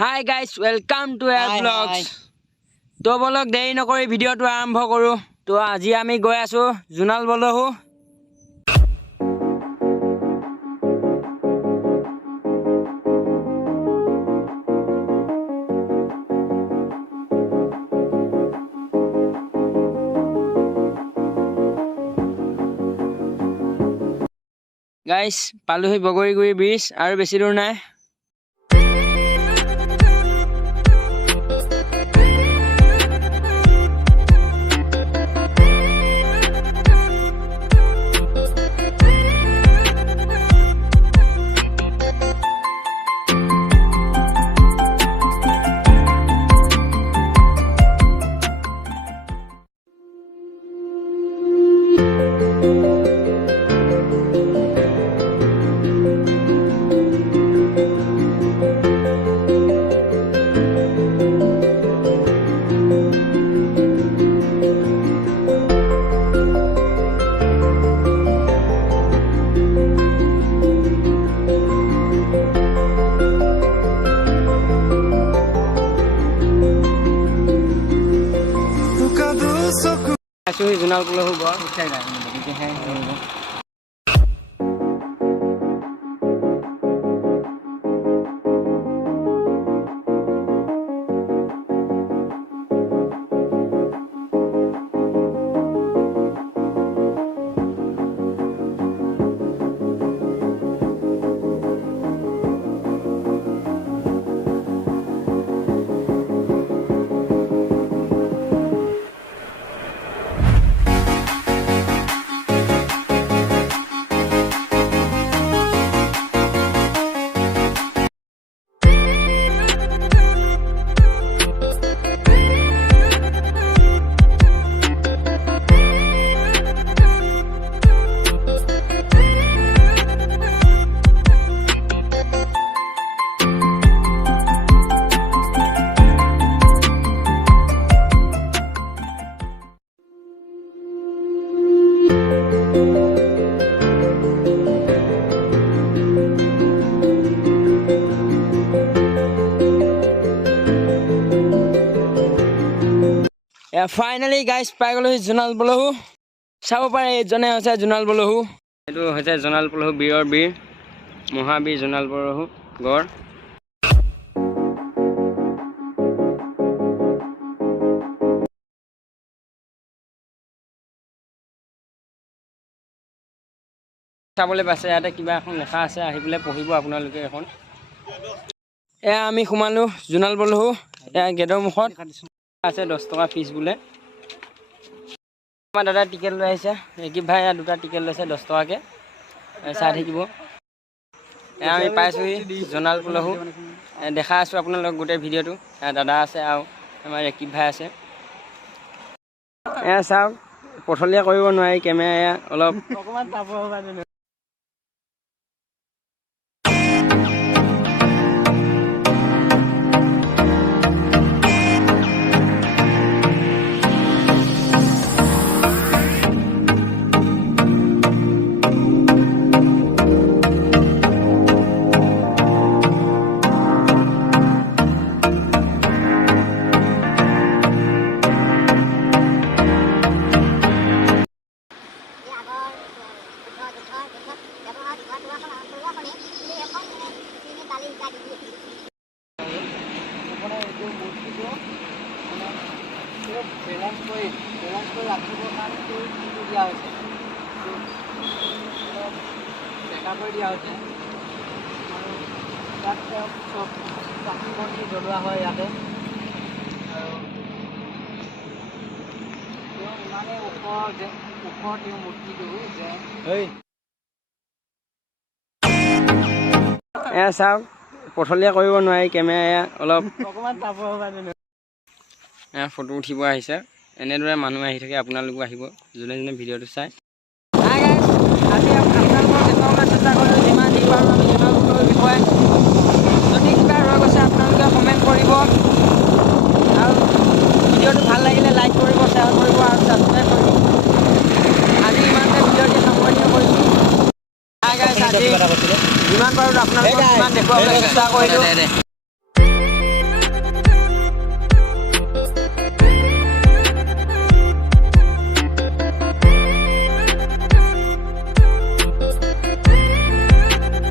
Hi guys, welcome to our vlogs. তো বলক দেৰি নকৰি ভিডিওটো আৰম্ভ কৰো। তো আজি আমি গৈ আছো জুনাল বলহু। গাইস পালোহি বগৰীগুৰি ব্ৰিজ আৰু বেছি দূৰ নাই। জুনাল বলহু গড় Finally guys পাই গলো জুনাল বলহু চাব পাৰে এজনে হৈছে জুনাল বলহু এটো হৈছে জুনাল বলহু বীৰৰ বীৰ মহাবীৰ জুনাল বলহু গড় চাবলৈ পাছে ইয়াতে কিবা এখন লেখা আছে আহি পেলাই পঢ়িব আপোনালোকে এখন আমি সোমালো জুনাল বলহু গেটৰ মুখত আছে 10 টকা ফিস বুলে আমাৰ দাদা টিকেট লৈ আহিছে একি ভাই দুটা টিকেট লৈছে 10 টকাকে চাই থাকিব আমি পাইছোহি জুনাল বলহু দেখা আছো আপোনালোক গোটেই ভিডিওটো দাদা আছে আৰু আমাৰ একি ভাই আছে চাওক পথলীয়া কৰিব নোৱাৰি কেমেৰা অলপ অকমান পাব পাৰে জ্বলোৱা হয় ইয়াতে আৰু ইমানে ওখ তেওঁ মূৰ্তিটো যে চাওক পথলীয়া কৰিব নোৱাৰি কেমেৰা অলপ অকমান পাব পাৰে ফটো উঠিব আহিছে এনেদৰে মানুহ আহি থাকে আপোনালোকো আহিব যোনে যোনে ভিডিওটো চাই আজি আপোনালোকক দেখুৱাবলৈ চেষ্টা কৰিলোঁ যিমান যি পাৰোঁ আমি জুনাল বলহুৰ বিষয়ে যদি কিবা ৰৈ গৈছে আপোনালোকে কমেণ্ট কৰিব আৰু ভিডিওটো ভাল লাগিলে লাইক কৰিব শ্বেয়াৰ কৰিব আৰু ছাবস্ক্ৰাইব কৰিব আজি ইমানতে ভিডিওটো সামৰণি কৰিছোঁ যিমান পাৰোঁ আপোনালোকক ইমান দেখুৱাবলৈ চেষ্টা কৰিলোঁ